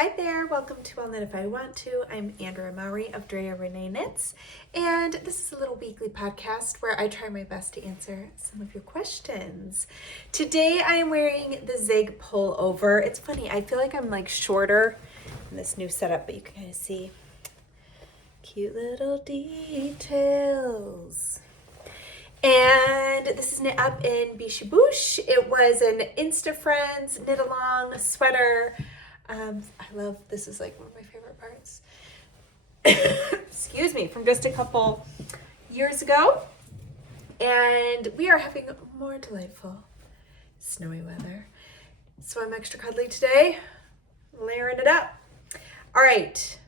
Hi there, welcome to I'll Knit If I Want To. I'm Andrea of Andrea Renee Knits, and this is a little weekly podcast where I try my best to answer some of your questions. Today I am wearing the Zig pullover. It's funny, I feel like I'm like shorter in this new setup, but you can kind of see cute little details. And this is knit up in Bishi Boosh. It was an Insta Friends knit along sweater. I love, this is like one of my favorite parts. Excuse me, from just a couple years ago. And we are having more delightful snowy weather. So I'm extra cuddly today, layering it up. All right,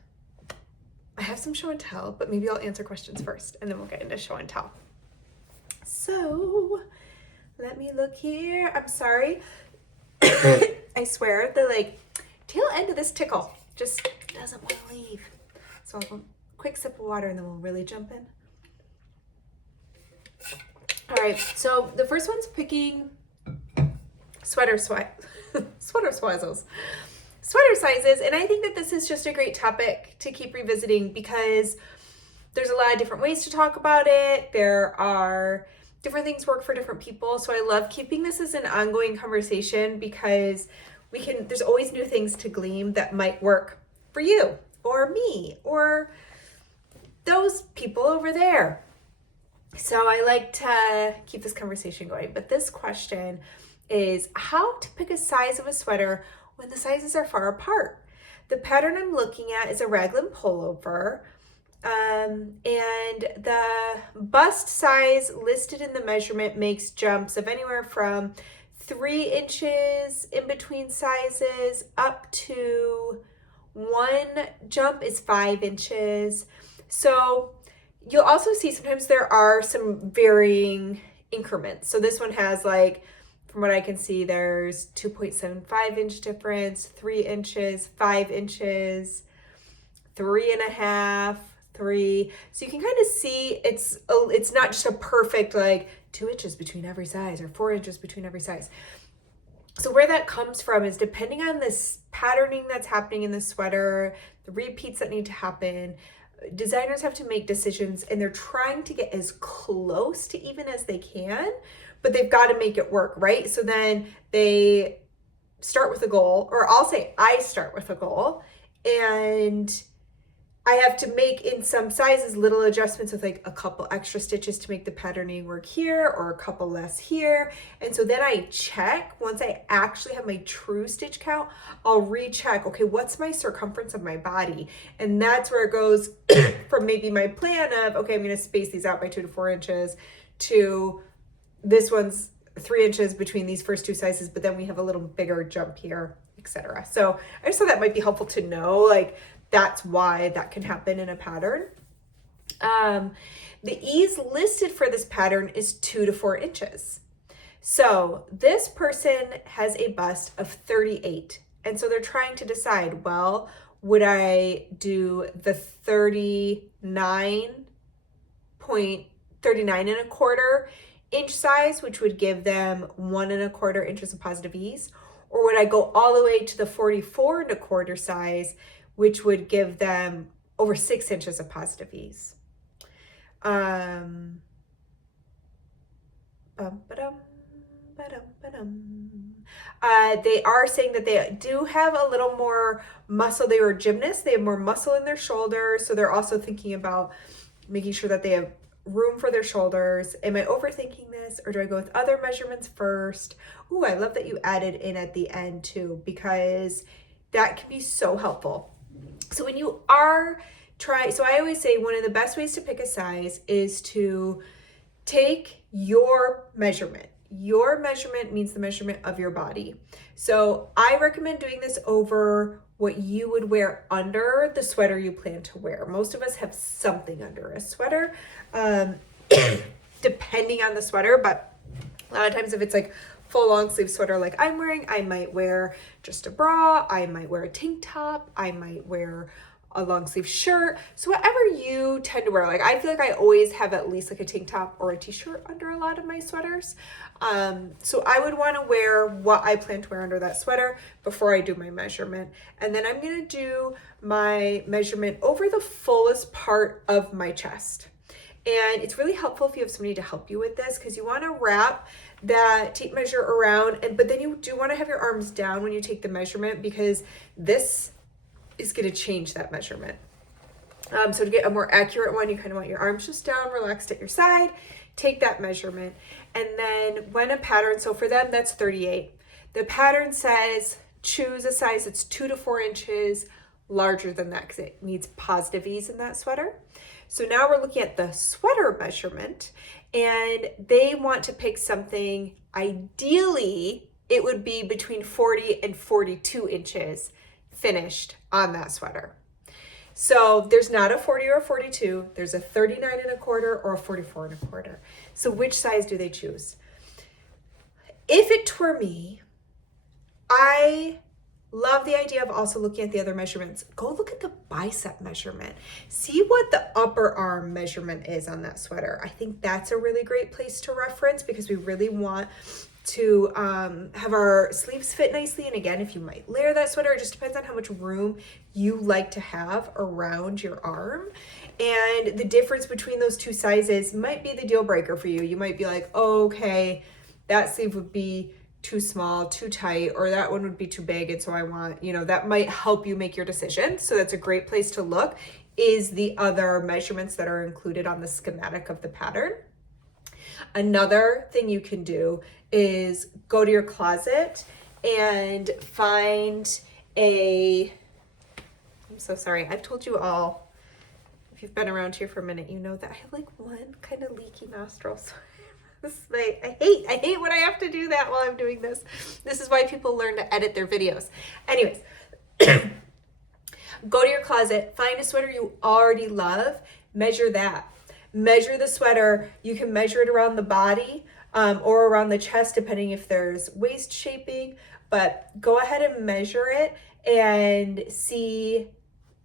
I have some show and tell, but maybe I'll answer questions first and then we'll get into show and tell. So let me look here. I'm sorry. I swear the tail end of this tickle just doesn't want to leave. So I'll quick sip of water and then we'll really jump in. All right, so the first one's picking sweater sizes. And I think that this is just a great topic to keep revisiting because there's a lot of different ways to talk about it. There are different things work for different people. So I love keeping this as an ongoing conversation because there's always new things to glean that might work for you or me or those people over there. So I like to keep this conversation going. But this question is how to pick a size of a sweater when the sizes are far apart. The pattern I'm looking at is a raglan pullover. And the bust size listed in the measurement makes jumps of anywhere from 3 inches in between sizes up to one jump is 5 inches. So you'll also see sometimes there are some varying increments. So this one has from what I can see, there's 2.75 inch difference, 3 inches, 5 inches, 3.5, 3. So you can kind of see it's not just a perfect 2 inches between every size or 4 inches between every size. So where that comes from is depending on this patterning that's happening in the sweater, the repeats that need to happen, designers have to make decisions and they're trying to get as close to even as they can, but they've got to make it work, right? So then they start with a goal, or I'll say I start with a goal, and I have to make in some sizes little adjustments with a couple extra stitches to make the patterning work here or a couple less here. And so then I check, once I actually have my true stitch count, I'll recheck, okay, what's my circumference of my body? And that's where it goes from maybe my plan of, okay, I'm going to space these out by 2 to 4 inches to this one's 3 inches between these first two sizes, but then we have a little bigger jump here, etc. So I just thought that might be helpful to know, that's why that can happen in a pattern. The ease listed for this pattern is 2 to 4 inches. So this person has a bust of 38. And so they're trying to decide, well, would I do the 39.125 inch size, which would give them 1.25 inches of positive ease? Or would I go all the way to the 44.25 size, which would give them over 6 inches of positive ease? They are saying that they do have a little more muscle. They were gymnasts. They have more muscle in their shoulders. So they're also thinking about making sure that they have room for their shoulders. Am I overthinking this, or do I go with other measurements first? Ooh, I love that you added in at the end too, because that can be so helpful. So when you are so I always say one of the best ways to pick a size is to take your measurement. Your measurement means the measurement of your body. So I recommend doing this over what you would wear under the sweater you plan to wear. Most of us have something under a sweater, depending on the sweater, but a lot of times if it's full long sleeve sweater like I'm wearing, I might wear just a bra, I might wear a tank top, I might wear a long sleeve shirt. So whatever you tend to wear, like I feel like I always have at least like a tank top or a t-shirt under a lot of my sweaters. So I would want to wear what I plan to wear under that sweater before I do my measurement. And then I'm going to do my measurement over the fullest part of my chest. And it's really helpful if you have somebody to help you with this, because you want to wrap that tape measure around, but then you do want to have your arms down when you take the measurement, because this is going to change that measurement. So to get a more accurate one, you kind of want your arms just down, relaxed at your side, take that measurement. And then when a pattern, so for them, that's 38. The pattern says choose a size that's 2 to 4 inches larger than that, because it needs positive ease in that sweater. So now we're looking at the sweater measurement, and they want to pick something, ideally, it would be between 40 and 42 inches finished on that sweater. So there's not a 40 or a 42, there's a 39 and a quarter or a 44 and a quarter. So which size do they choose? If it were me, I love the idea of also looking at the other measurements. Go look at the bicep measurement. See what the upper arm measurement is on that sweater. I think that's a really great place to reference, because we really want to have our sleeves fit nicely. And again, if you might layer that sweater, it just depends on how much room you like to have around your arm. And the difference between those two sizes might be the deal breaker for you. You might be like, oh, okay, that sleeve would be too small, too tight, or that one would be too big. And so I want, that might help you make your decision. So that's a great place to look, is the other measurements that are included on the schematic of the pattern. Another thing you can do is go to your closet and find I'm so sorry, I've told you all, if you've been around here for a minute, you know that I have like one kind of leaky nostril. So I hate when I have to do that while I'm doing this. This is why people learn to edit their videos. Anyways, go to your closet, find a sweater you already love, measure that. Measure the sweater. You can measure it around the body or around the chest, depending if there's waist shaping, but go ahead and measure it and see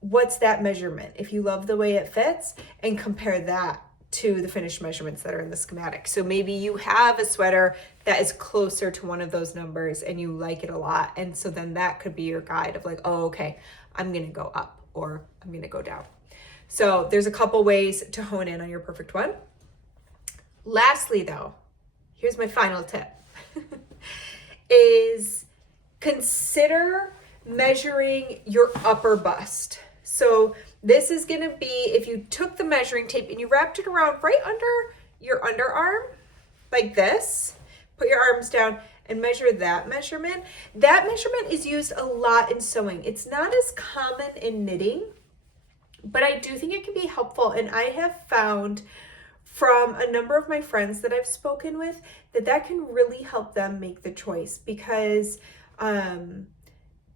what's that measurement. If you love the way it fits, and compare that to the finished measurements that are in the schematic. So maybe you have a sweater that is closer to one of those numbers and you like it a lot. And so then that could be your guide of like, oh, okay, I'm going to go up or I'm going to go down. So there's a couple ways to hone in on your perfect one. Lastly, though, here's my final tip, is consider measuring your upper bust. So this is going to be, if you took the measuring tape and you wrapped it around right under your underarm, like this, put your arms down and measure that measurement. That measurement is used a lot in sewing. It's not as common in knitting, but I do think it can be helpful. And I have found from a number of my friends that I've spoken with that can really help them make the choice, because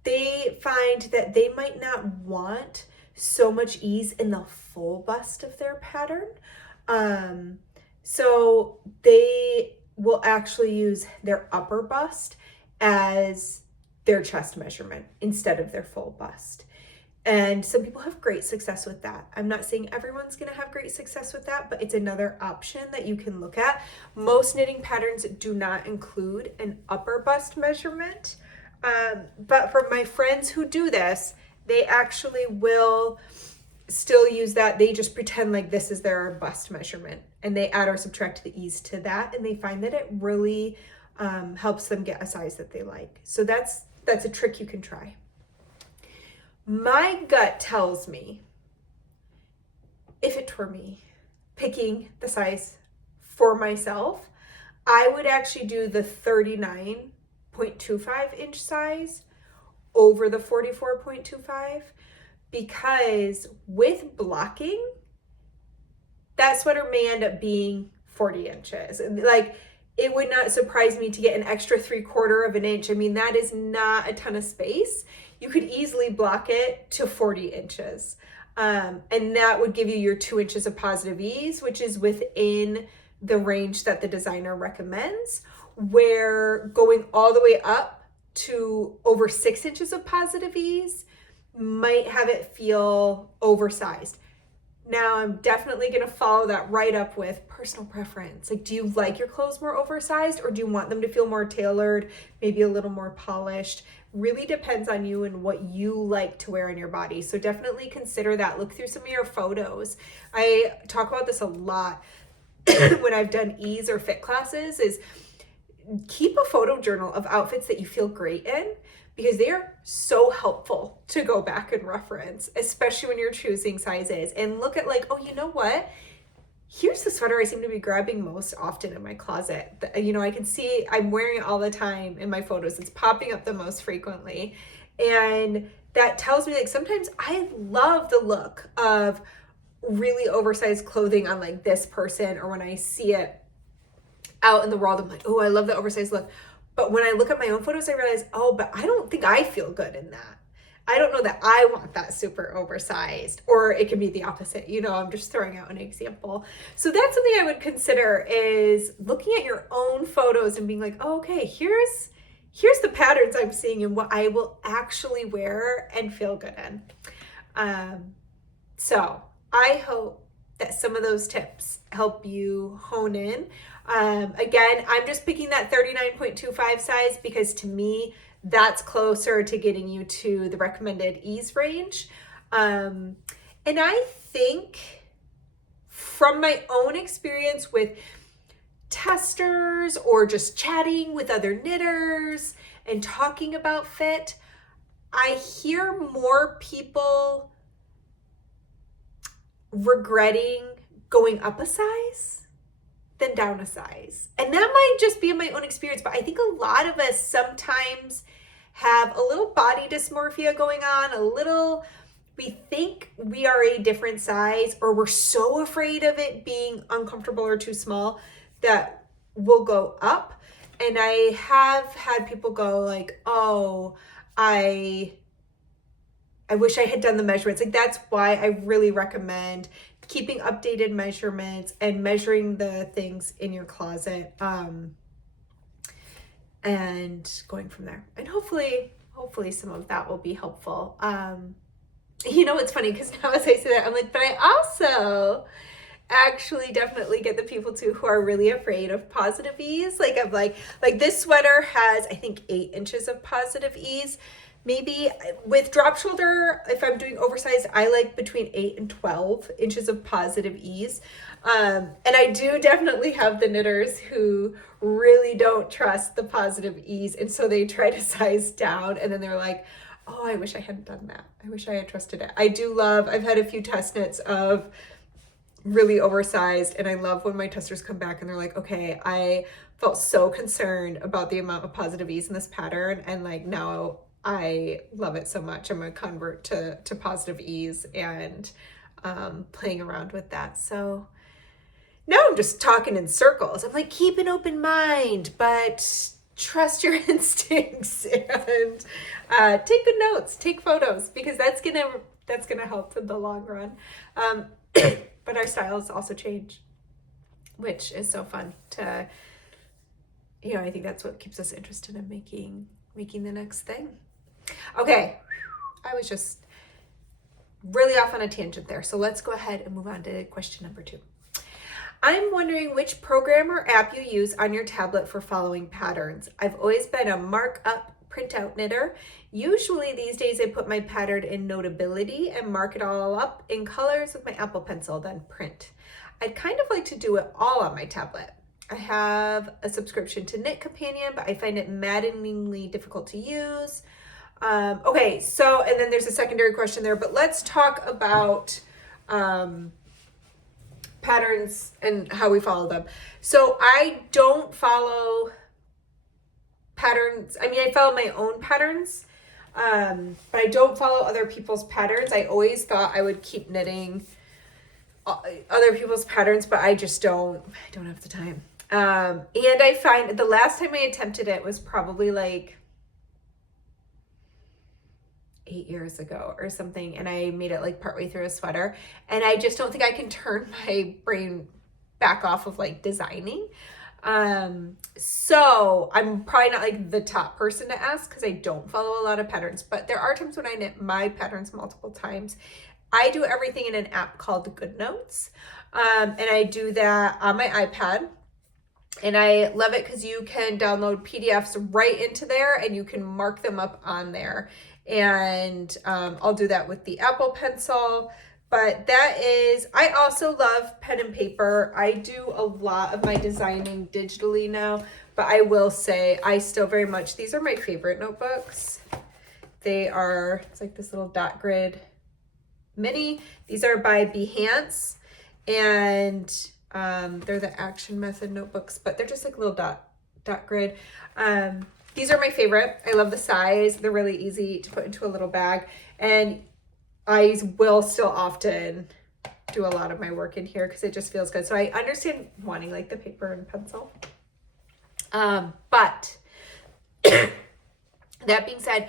they find that they might not want so much ease in the full bust of their pattern. So they will actually use their upper bust as their chest measurement instead of their full bust. And some people have great success with that. I'm not saying everyone's going to have great success with that, but it's another option that you can look at. Most knitting patterns do not include an upper bust measurement. But for my friends who do this, they actually will still use that. They just pretend like this is their bust measurement, and they add or subtract the ease to that, and they find that it really helps them get a size that they like. So that's a trick you can try. My gut tells me, if it were me picking the size for myself, I would actually do the 39.25 inch size over the 44.25, because with blocking, that sweater may end up being 40 inches. Like, it would not surprise me to get an extra 3/4 of an inch. I mean, that is not a ton of space. You could easily block it to 40 inches. And that would give you your 2 inches of positive ease, which is within the range that the designer recommends, where going all the way up to over 6 inches of positive ease might have it feel oversized. Now, I'm definitely going to follow that right up with personal preference. Like, do you like your clothes more oversized, or do you want them to feel more tailored, maybe a little more polished? Really depends on you and what you like to wear on your body. So definitely consider that. Look through some of your photos. I talk about this a lot when I've done ease or fit classes, is keep a photo journal of outfits that you feel great in, because they are so helpful to go back and reference, especially when you're choosing sizes, and look at like, oh, you know what? Here's the sweater I seem to be grabbing most often in my closet. You know, I can see I'm wearing it all the time in my photos. It's popping up the most frequently. And that tells me like sometimes I love the look of really oversized clothing on like this person, or when I see it out in the world, I'm like, oh, I love the oversized look. But when I look at my own photos, I realize, oh, but I don't think I feel good in that. I don't know that I want that super oversized, or it can be the opposite. You know, I'm just throwing out an example. So that's something I would consider, is looking at your own photos and being like, oh, okay, here's the patterns I'm seeing and what I will actually wear and feel good in. So I hope that some of those tips help you hone in. Again, I'm just picking that 39.25 size because to me, that's closer to getting you to the recommended ease range. And I think from my own experience with testers or just chatting with other knitters and talking about fit, I hear more people regretting going up a size than down a size. And that might just be in my own experience, but I think a lot of us sometimes have a little body dysmorphia going on, we think we are a different size, or we're so afraid of it being uncomfortable or too small that we'll go up. And I have had people go like, oh, I wish I had done the measurements. Like, that's why I really recommend keeping updated measurements and measuring the things in your closet, and going from there. And hopefully some of that will be helpful. You know, it's funny because now as I say that, I'm like, but I also actually definitely get the people too who are really afraid of positive ease. Like, I'm like this sweater has, I think, 8 inches of positive ease. Maybe with drop shoulder, if I'm doing oversized, I like between 8 and 12 inches of positive ease. And I do definitely have the knitters who really don't trust the positive ease. And so they try to size down, and then they're like, oh, I wish I hadn't done that. I wish I had trusted it. I've had a few test knits of really oversized, and I love when my testers come back and they're like, okay, I felt so concerned about the amount of positive ease in this pattern, and like now I love it so much. I'm a convert to positive ease and playing around with that. So now I'm just talking in circles. I'm like, keep an open mind, but trust your instincts, and take good notes, take photos, because that's gonna help in the long run. But our styles also change, which is so fun to, you know, I think that's what keeps us interested in making the next thing. Okay, I was just really off on a tangent there. So let's go ahead and move on to question number 2. I'm wondering which program or app you use on your tablet for following patterns. I've always been a mark-up printout knitter. Usually these days I put my pattern in Notability and mark it all up in colors with my Apple Pencil, then print. I'd kind of like to do it all on my tablet. I have a subscription to Knit Companion, but I find it maddeningly difficult to use. Okay, so, and then there's a secondary question there, but let's talk about patterns and how we follow them. So I don't follow patterns. I mean, I follow my own patterns, but I don't follow other people's patterns. I always thought I would keep knitting other people's patterns, but I just don't have the time. And I find the last time I attempted it was probably like 8 years ago or something, and I made it like partway through a sweater, and I just don't think I can turn my brain back off of like designing. So I'm probably not like the top person to ask because I don't follow a lot of patterns, but there are times when I knit my patterns multiple times. I do everything in an app called GoodNotes. And I do that on my iPad. And I love it because you can download PDFs right into there and you can mark them up on there. And I'll do that with the Apple Pencil. But that is, I also love pen and paper. I do a lot of my designing digitally now, but I will say I still very much, these are my favorite notebooks. They are, it's like this little dot grid mini. These are by Behance, and they're the Action Method notebooks, but they're just like little dot grid. These are my favorite. I love the size. They're really easy to put into a little bag, and I will still often do a lot of my work in here because it just feels good. So I understand wanting like the paper and pencil. But that being said,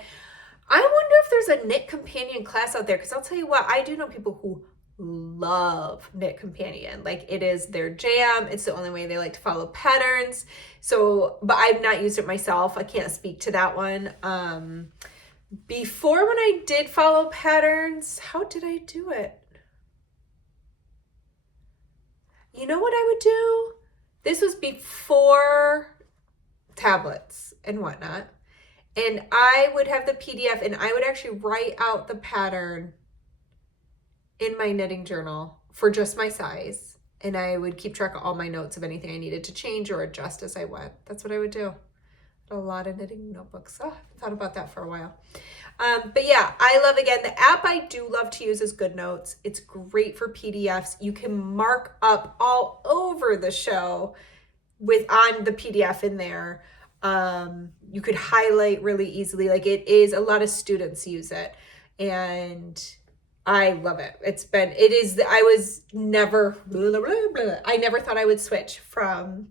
I wonder if there's a knit companion class out there, because I'll tell you what, I do know people who love knit companion. Like, it is their jam. It's the only way they like to follow patterns. So, but I've not used it myself. I can't speak to that one. Before, when I did follow patterns, how did I do it? You know what I would do? This was before tablets and whatnot. And I would have the PDF and I would actually write out the pattern in my knitting journal for just my size. And I would keep track of all my notes of anything I needed to change or adjust as I went. That's what I would do. A lot of knitting notebooks. Oh, I haven't thought about that for a while. But yeah, I love, again, the app I do love to use is GoodNotes. It's great for PDFs. You can mark up all over the show on the PDF in there. You could highlight really easily. Like, it is, a lot of students use it, and I love it. I never thought I would switch from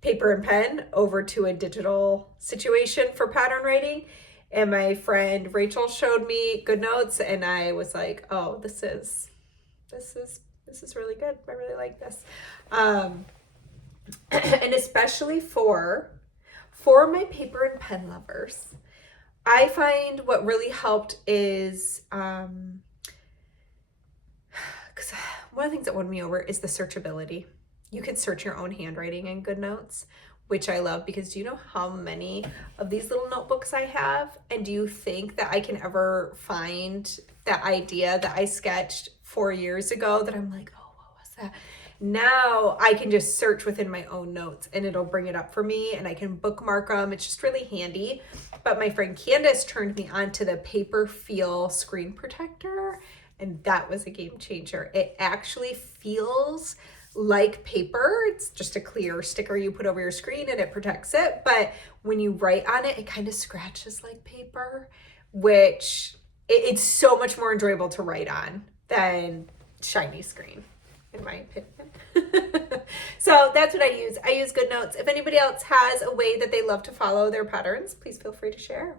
paper and pen over to a digital situation for pattern writing. And my friend Rachel showed me GoodNotes, and I was like, oh, this is really good. I really like this. And especially for my paper and pen lovers, I find what really helped is, because one of the things that won me over is the searchability. You can search your own handwriting in GoodNotes, which I love, because do you know how many of these little notebooks I have? And do you think that I can ever find that idea that I sketched 4 years ago that I'm like, oh, what was that? Now I can just search within my own notes and it'll bring it up for me, and I can bookmark them. It's just really handy. But my friend Candace turned me on to the Paper Feel screen protector, and that was a game changer. It actually feels like paper. It's just a clear sticker you put over your screen and it protects it. But when you write on it, it kind of scratches like paper, which it's so much more enjoyable to write on than shiny screen, in my opinion. So that's what I use. I use GoodNotes. If anybody else has a way that they love to follow their patterns, please feel free to share.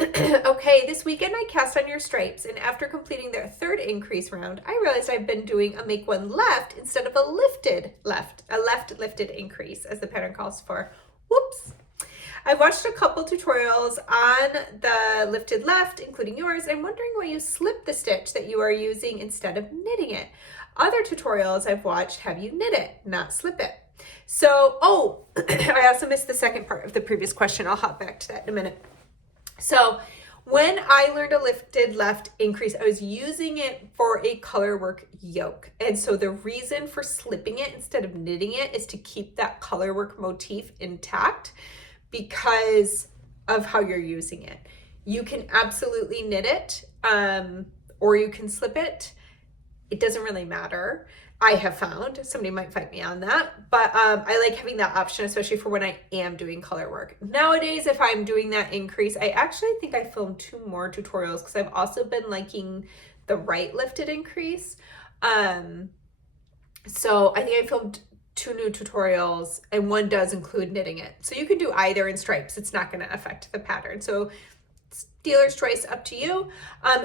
Okay, this weekend I cast on your stripes, and after completing their third increase round, I realized I've been doing a make one left instead of a left lifted increase, as the pattern calls for. Whoops. I've watched a couple tutorials on the lifted left, including yours, and I'm wondering why you slip the stitch that you are using instead of knitting it. Other tutorials I've watched have you knit it, not slip it. So, I also missed the second part of the previous question. I'll hop back to that in a minute. So when I learned a lifted left increase, I was using it for a colorwork yoke. And so the reason for slipping it instead of knitting it is to keep that colorwork motif intact because of how you're using it. You can absolutely knit it, or you can slip it. It doesn't really matter. I have found, somebody might fight me on that, but I like having that option, especially for when I am doing color work. Nowadays, if I'm doing that increase, I actually think I filmed 2 more tutorials because I've also been liking the right lifted increase. So I think I filmed 2 new tutorials, and one does include knitting it. So you can do either in stripes. It's not going to affect the pattern. So dealer's choice, up to you.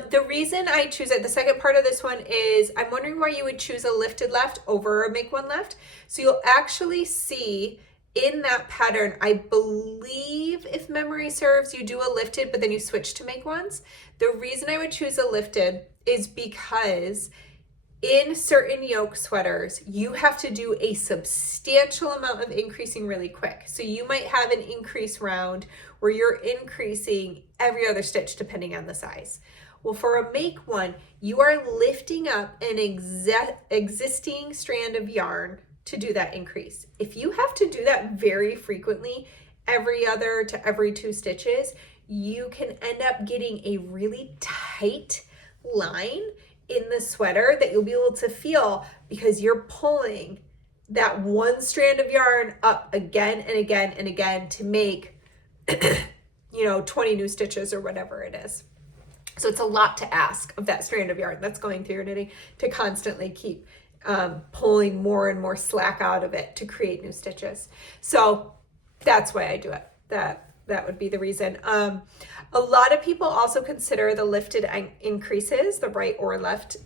The reason I choose it, the second part of this one is I'm wondering why you would choose a lifted left over a make one left. So you'll actually see in that pattern, I believe, if memory serves, you do a lifted, but then you switch to make ones. The reason I would choose a lifted is because in certain yoke sweaters, you have to do a substantial amount of increasing really quick. So you might have an increase round where you're increasing every other stitch depending on the size. Well, for a make one, you are lifting up an existing strand of yarn to do that increase. If you have to do that very frequently, every other to every 2 stitches, you can end up getting a really tight line in the sweater that you'll be able to feel because you're pulling that one strand of yarn up again and again and again to make 20 new stitches or whatever it is. So it's a lot to ask of that strand of yarn that's going through your knitting to constantly keep pulling more and more slack out of it to create new stitches. So that's why I do it. That would be the reason. A lot of people also consider the lifted increases, the right or left,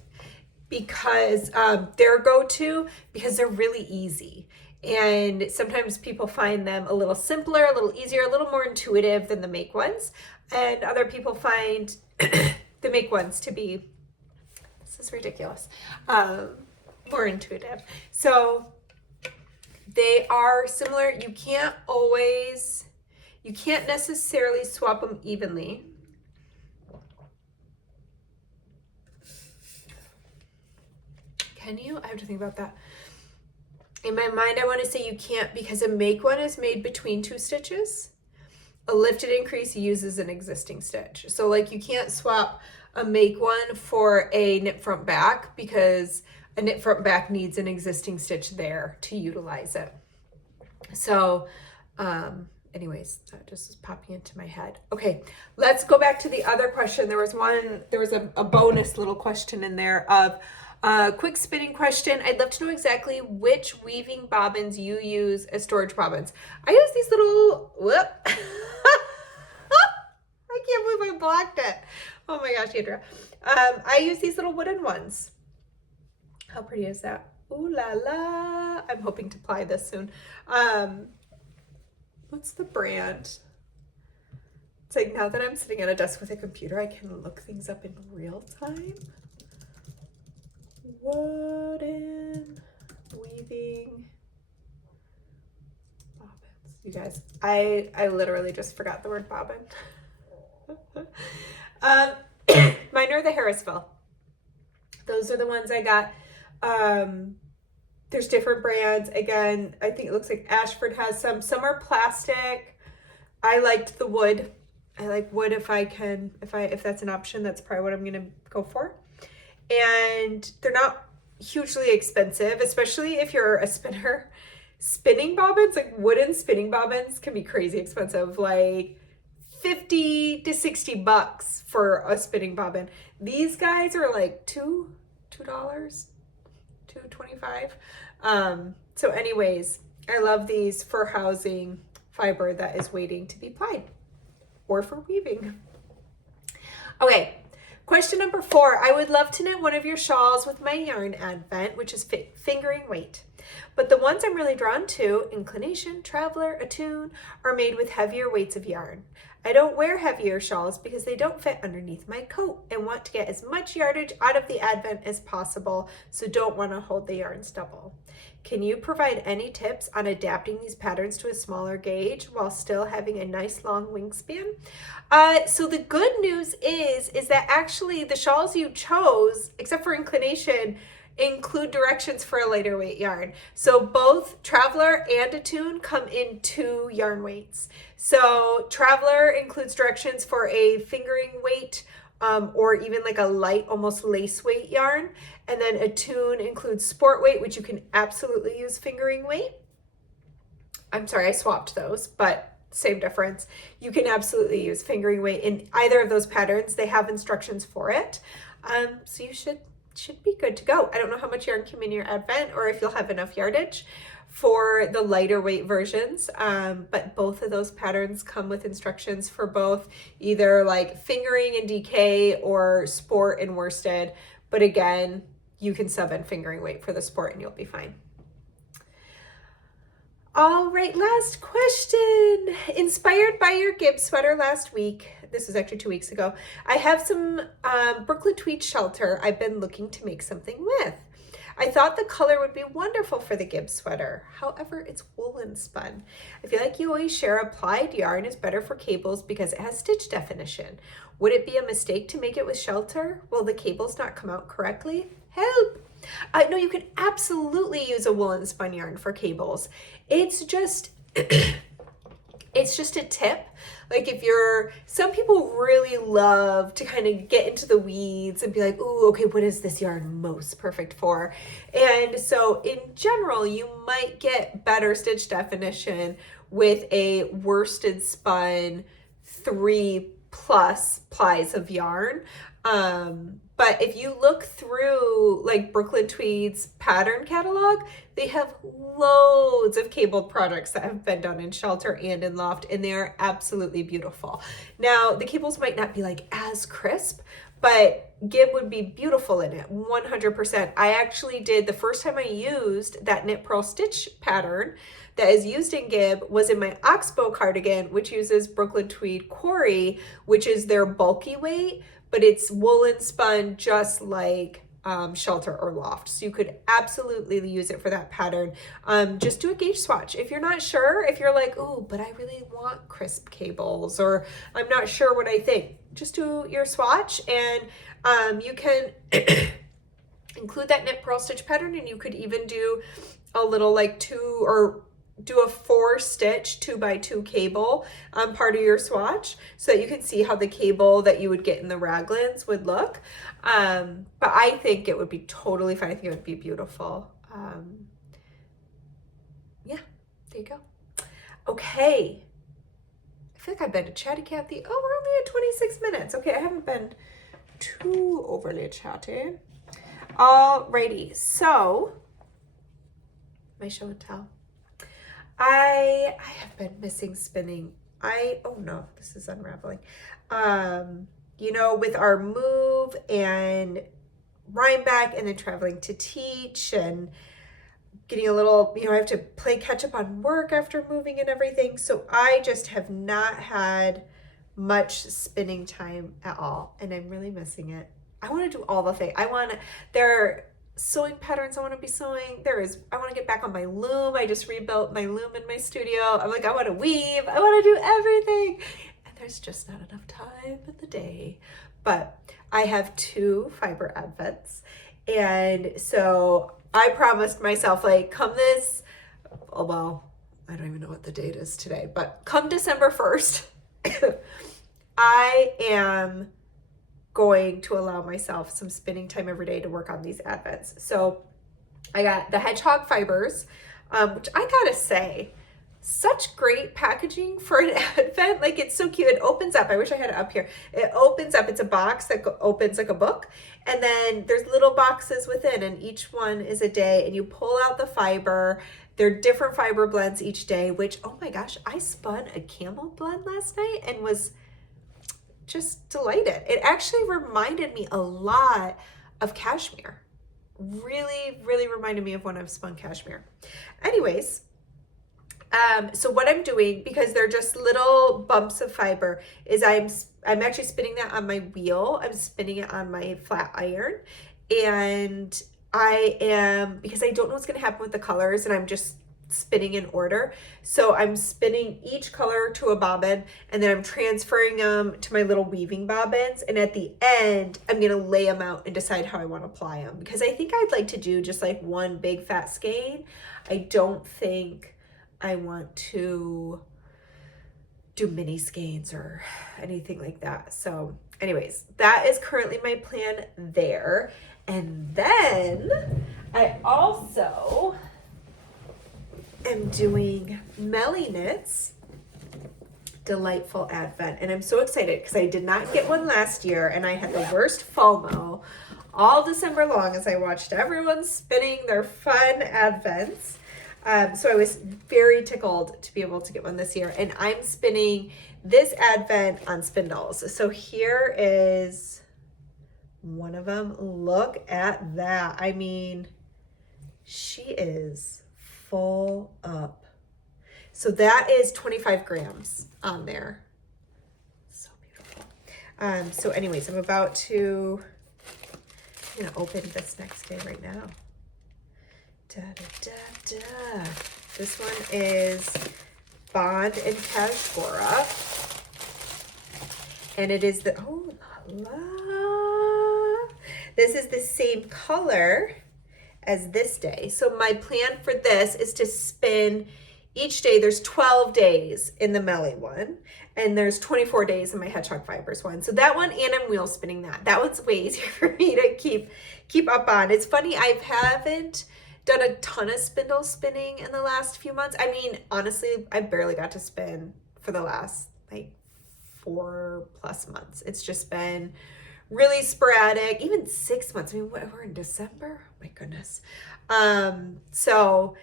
because their go-to, because they're really easy. And sometimes people find them a little simpler, a little easier, a little more intuitive than the make ones. And other people find the make ones to be, this is ridiculous, more intuitive. So they are similar. You can't necessarily swap them evenly. Can you? I have to think about that. In my mind, I want to say you can't, because a make one is made between 2 stitches. A lifted increase uses an existing stitch. So like you can't swap a make one for a knit front back because a knit front back needs an existing stitch there to utilize it. So anyways, that just is popping into my head. Okay, let's go back to the other question. There was a bonus little question in there of quick spinning question. I'd love to know exactly which weaving bobbins you use as storage bobbins. I use these little, I can't believe I blocked it. Oh my gosh, Andrea. I use these little wooden ones. How pretty is that? Ooh la la. I'm hoping to apply this soon. What's the brand? It's like now that I'm sitting at a desk with a computer, I can look things up in real time. Wooden weaving bobbins. You guys, I literally just forgot the word bobbin. Mine are the Harrisville. Those are the ones I got. There's different brands. Again, I think it looks like Ashford has some. Some are plastic. I liked the wood. I like wood if that's an option. That's probably what I'm gonna go for. And they're not hugely expensive, especially if you're a spinner. Spinning bobbins, like wooden spinning bobbins, can be crazy expensive, like $50 to $60 for a spinning bobbin. These guys are like $2, $2.25. So anyways, I love these for housing fiber that is waiting to be plied or for weaving. Okay. Question number 4, I would love to knit one of your shawls with my yarn advent, which is fingering weight. But the ones I'm really drawn to, inclination, traveler, attune, are made with heavier weights of yarn. I don't wear heavier shawls because they don't fit underneath my coat and want to get as much yardage out of the advent as possible, so don't want to hold the yarn stubble. Can you provide any tips on adapting these patterns to a smaller gauge while still having a nice long wingspan? So the good news is that actually the shawls you chose, except for inclination, include directions for a lighter weight yarn. So both Traveler and Attune come in 2 yarn weights. So Traveler includes directions for a fingering weight or even like a light, almost lace weight yarn. And then Attune includes sport weight, which you can absolutely use fingering weight. I'm sorry, I swapped those, but same difference. You can absolutely use fingering weight in either of those patterns. They have instructions for it. So you should be good to go. I don't know how much yarn came in your advent or if you'll have enough yardage. for the lighter weight versions. But both of those patterns come with instructions for both either like fingering and DK or sport and worsted. But again, you can sub in fingering weight for the sport and you'll be fine. All right, last question. Inspired by your Gibb sweater last week, this was actually 2 weeks ago, I have some Brooklyn tweed shelter I've been looking to make something with. I thought the color would be wonderful for the Gibb sweater. However, it's woolen spun. I feel like you always share applied yarn is better for cables because it has stitch definition. Would it be a mistake to make it with shelter? Will the cables not come out correctly? Help! No, you can absolutely use a woolen spun yarn for cables. It's just, it's just a tip. Like if some people really love to kind of get into the weeds and be like, ooh, okay, what is this yarn most perfect for? And so in general, you might get better stitch definition with a worsted spun 3+ plies of yarn. But if you look through like Brooklyn Tweed's pattern catalog, they have loads of cabled products that have been done in shelter and in loft, and they are absolutely beautiful. Now, the cables might not be like as crisp, but Gibb would be beautiful in it, 100%. I actually did, the first time I used that knit purl stitch pattern that is used in Gibb was in my oxbow cardigan, which uses Brooklyn Tweed Quarry, which is their bulky weight, but it's woolen spun just like shelter or loft. So you could absolutely use it for that pattern. Just do a gauge swatch. If you're not sure, if you're like, oh, but I really want crisp cables, or I'm not sure what I think, just do your swatch, and you can include that knit purl stitch pattern, and you could even do a little like do a 4-stitch 2x2 cable on part of your swatch so that you can see how the cable that you would get in the raglans would look. But I think it would be totally fine. I think it would be beautiful. Yeah, there you go. Okay. I feel like I've been a chatty Cathy. Oh, we're only at 26 minutes. Okay, I haven't been too overly chatty. Alrighty, so my show and tell. I have been missing spinning. Oh no, this is unraveling. You know, with our move and Rhinebeck and then traveling to teach and getting a little, I have to play catch up on work after moving and everything. So I just have not had much spinning time at all. And I'm really missing it. I want to do all the things. There are sewing patterns I want to be sewing. I want to get back on my loom. I just rebuilt my loom in my studio. I'm like, I want to weave. I want to do everything. And there's just not enough time in the day. But I have 2 fiber advents. And so I promised myself, like, I don't even know what the date is today, but come December 1st, I am going to allow myself some spinning time every day to work on these advents. So I got the hedgehog fibers, which I gotta say, such great packaging for an advent. Like, it's so cute. It opens up. I wish I had it up here. It opens up. It's a box that opens like a book. And then there's little boxes within, and each one is a day, and you pull out the fiber. They're different fiber blends each day, which, oh my gosh, I spun a camel blend last night and was just delighted. It actually reminded me a lot of cashmere. Really, really reminded me of when I've spun cashmere. Anyways, so what I'm doing, because they're just little bumps of fiber, is I'm actually spinning that on my wheel. I'm spinning it on my flat iron, and because I don't know what's going to happen with the colors, and I'm just spinning in order. So I'm spinning each color to a bobbin, and then I'm transferring them to my little weaving bobbins. And at the end, I'm going to lay them out and decide how I want to apply them, because I think I'd like to do just like one big fat skein. I don't think I want to do mini skeins or anything like that. So anyways, that is currently my plan there. And then I also am doing Melly Knits Delightful Advent. And I'm so excited because I did not get one last year, and I had the worst FOMO all December long as I watched everyone spinning their fun advents. So I was very tickled to be able to get one this year. And I'm spinning this Advent on spindles. So here is one of them. Look at that. I mean, she is full up. So that is 25 grams on there. So beautiful. So anyways, I'm going to open this next day right now. Da, da, da, da. This one is Bond and Cashbora. And it is oh la la. This is the same color as this day. So my plan for this is to spin each day. There's 12 days in the Melly one, and there's 24 days in my Hedgehog Fibers one. So that one, and I'm wheel spinning that. That one's way easier for me to keep up on. It's funny, I haven't done a ton of spindle spinning in the last few months. I mean, honestly, I barely got to spin for the last like 4+ months. It's just been really sporadic, even 6 months. I mean, we're in December. Oh my goodness. So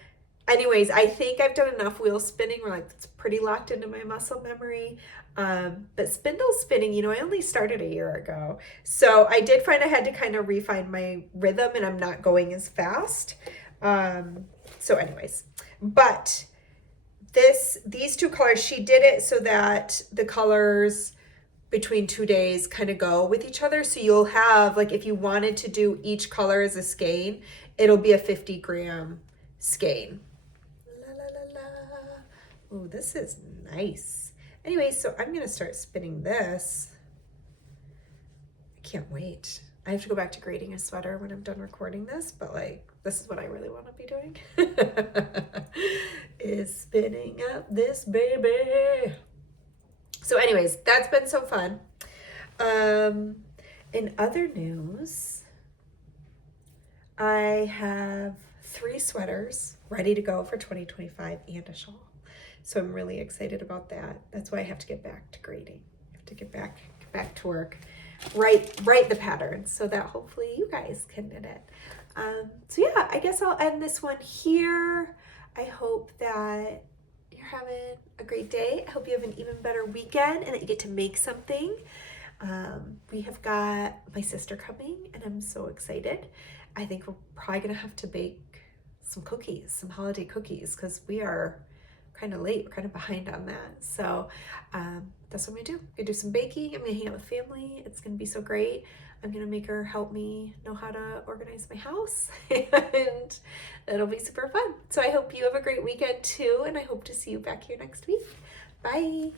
anyways, I think I've done enough wheel spinning where like it's pretty locked into my muscle memory. But spindle spinning, I only started a year ago. So I did find I had to kind of refine my rhythm, and I'm not going as fast. So anyways, but these two colors, she did it so that the colors between 2 days kind of go with each other. So you'll have, like, if you wanted to do each color as a skein, it'll be a 50-gram skein. La, la, la, la. Oh, this is nice. Anyway, so I'm going to start spinning this. I can't wait. I have to go back to grading a sweater when I'm done recording this, but like, this is what I really want to be doing. Is spinning up this baby. So anyways, that's been so fun. In other news, I have 3 sweaters ready to go for 2025 and a shawl. So I'm really excited about that. That's why I have to get back to grading. I have to get back to work, write the patterns so that hopefully you guys can knit it. So yeah, I guess I'll end this one here. I hope that you're having a great day. I hope you have an even better weekend and that you get to make something. We have got my sister coming, and I'm so excited. I think we're probably gonna have to bake some cookies, some holiday cookies, because we are kind of late. We're kind of behind on that. So that's what I'm gonna do. I'm gonna do some baking. I'm gonna hang out with family. It's gonna be so great. I'm gonna make her help me know how to organize my house, and it'll be super fun. So I hope you have a great weekend too, and I hope to see you back here next week. Bye.